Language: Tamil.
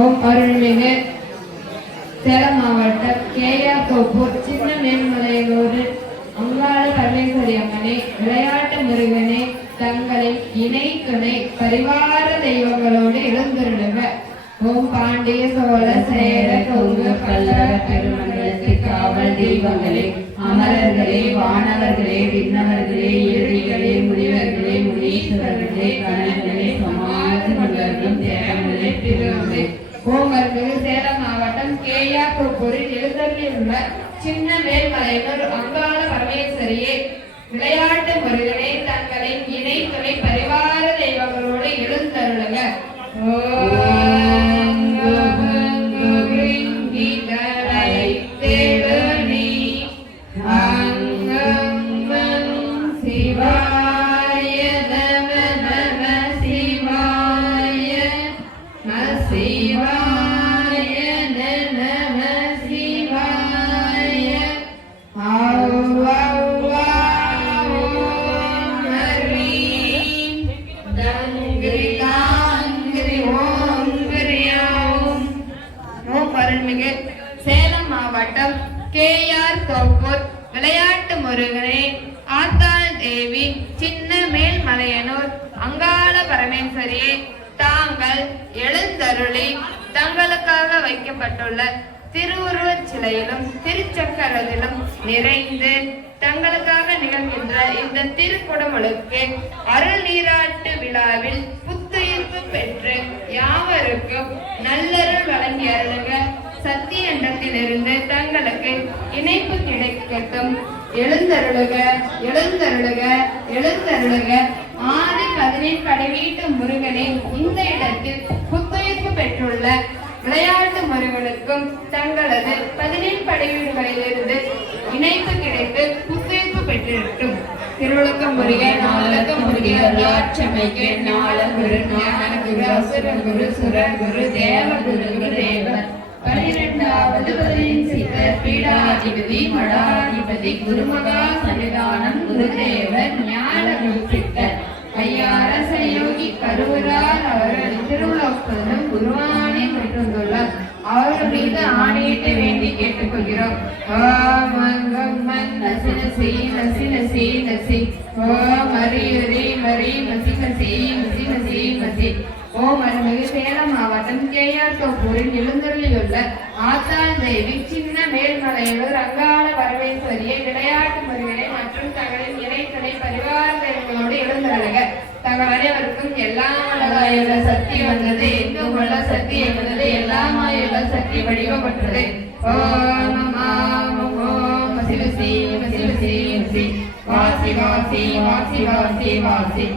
ஓம் அருள்மிகு சேலம் மாவட்டம் கேயாத்தோப்பூர் சின்ன மேல்மலையோடு அங்காள பரமேஸ்வரி அம்மனை, விளையாட்டு முருகனே, தங்களை இணை துணை பரிவார தெய்வங்களோடு எழுந்தருளுக. ஓம் பாண்டிய சோழ சேர கொங்கு பல்லவ பெருமண்டலத்து காவல் தெய்வங்களே, அமரர்களே, வானவர்களே, விண்ணவர்களே, இறுதிகளே, முனிவர்களே, முனீஸ்வரர்களே, கணங்களே, சமாஜ மண்டலம் தேவங்களே, திருவங்களே. ஓம் அருள்மிகு சேலம் மாவட்டம் கேயாத்தோப்பூரில் எழுந்தருளியுள்ள சின்ன மேல்மலையனூர் அங்காள பரமேஸ்வரியே, விளையாட்டு முருகனே, தங்களை இணை துணை பரிவார தெய்வங்களோடு எழுந்தருளுக. சேலம் மாவட்டம் கேயாத்தோப்பூர் விளையாட்டு முருகனே, ஆத்தாள் தேவி, சின்ன மேல்மலையனூர் அங்காள பரமேஸ்வரியே, தாங்கள் எழுந்தருளி தங்களுக்காக வைக்கப்பட்டுள்ள திருவுருவச் சிலையிலும் திருச்சக்கரத்திலும் நிறைந்து தங்களுக்காக நிகழ்கின்ற இந்த திருக்குடமுழுக்கு அருள் நீராட்டு விழாவில் புத்துயிர்ப்பு பெற்று யாவருக்கும் நல்லருள் வழங்கி அருளுக. சத்தியண்டத்திலிருந்து தங்களுக்கு இணைப்பு கிடைக்கட்டும். எழுந்தருளுக, எழுந்தருளுக, எழுந்தருளுக. ஆதி 18 கடைவீட்டு முருகனே, இந்த இடத்தில் புத்துயிர்ப்பு பெற்றுள்ள விளையாட்டு முருகனுக்கும் தங்களது 18 படைவீடுகளிலிருந்து இணைப்பு கிடைத்து புத்துயிர்ப்பு பெற்றிருக்கும். திருவிளக்கம் முருக, நாளக்கம் முருக, ஆட்சமைக்கு நாளம் குரு, ஞான குரு, அசுர குரு, சுர குரு, தேவ குரு, குரு தேவர் 12வது சித்தர் பீடாதிபதி மடாதிபதி குருமகா சன்னிதானம் குருதேவர் ஞான சித்தர் ஐயார சயோகி கருவரார் அவர்கள் திருவிழாக்களும் குருவானை பெற்றுள்ளார். அவர்கள் மீது ஆணையிட்டு வேண்டி கேட்டுக்கொள்கிறோம். ஓம் அங்கம்மன் நசி நசி நசி நசி நசி. ஓம் அரியுரி மரி மசி மசி மசி மசி மசி. ஓம் அருள்மிகு சேலம் மாவட்டம் கேயாத்தோப்பூரில் எழுந்தருளியுள்ள ஆத்தாள் தேவி, சின்ன மேல்மலையனூர் அங்காள பரமேஸ்வரியை, விளையாட்டு முருகனை மற்றும் தங்களின் இணை துணை பரிவார தெய்வங்களோடு எழுந்தருளுக. தங்கள் அனைவருக்கும் எல்லாமாயுள்ள சக்தி வந்தது, எங்கும் உள்ள சக்தி என்பது எல்லாமாயுள்ள சக்தி வடிவப்பட்டது. ஓம் ஓம் சிவசி சிவசி வாசி வாசி வாசி வாசி வாசி.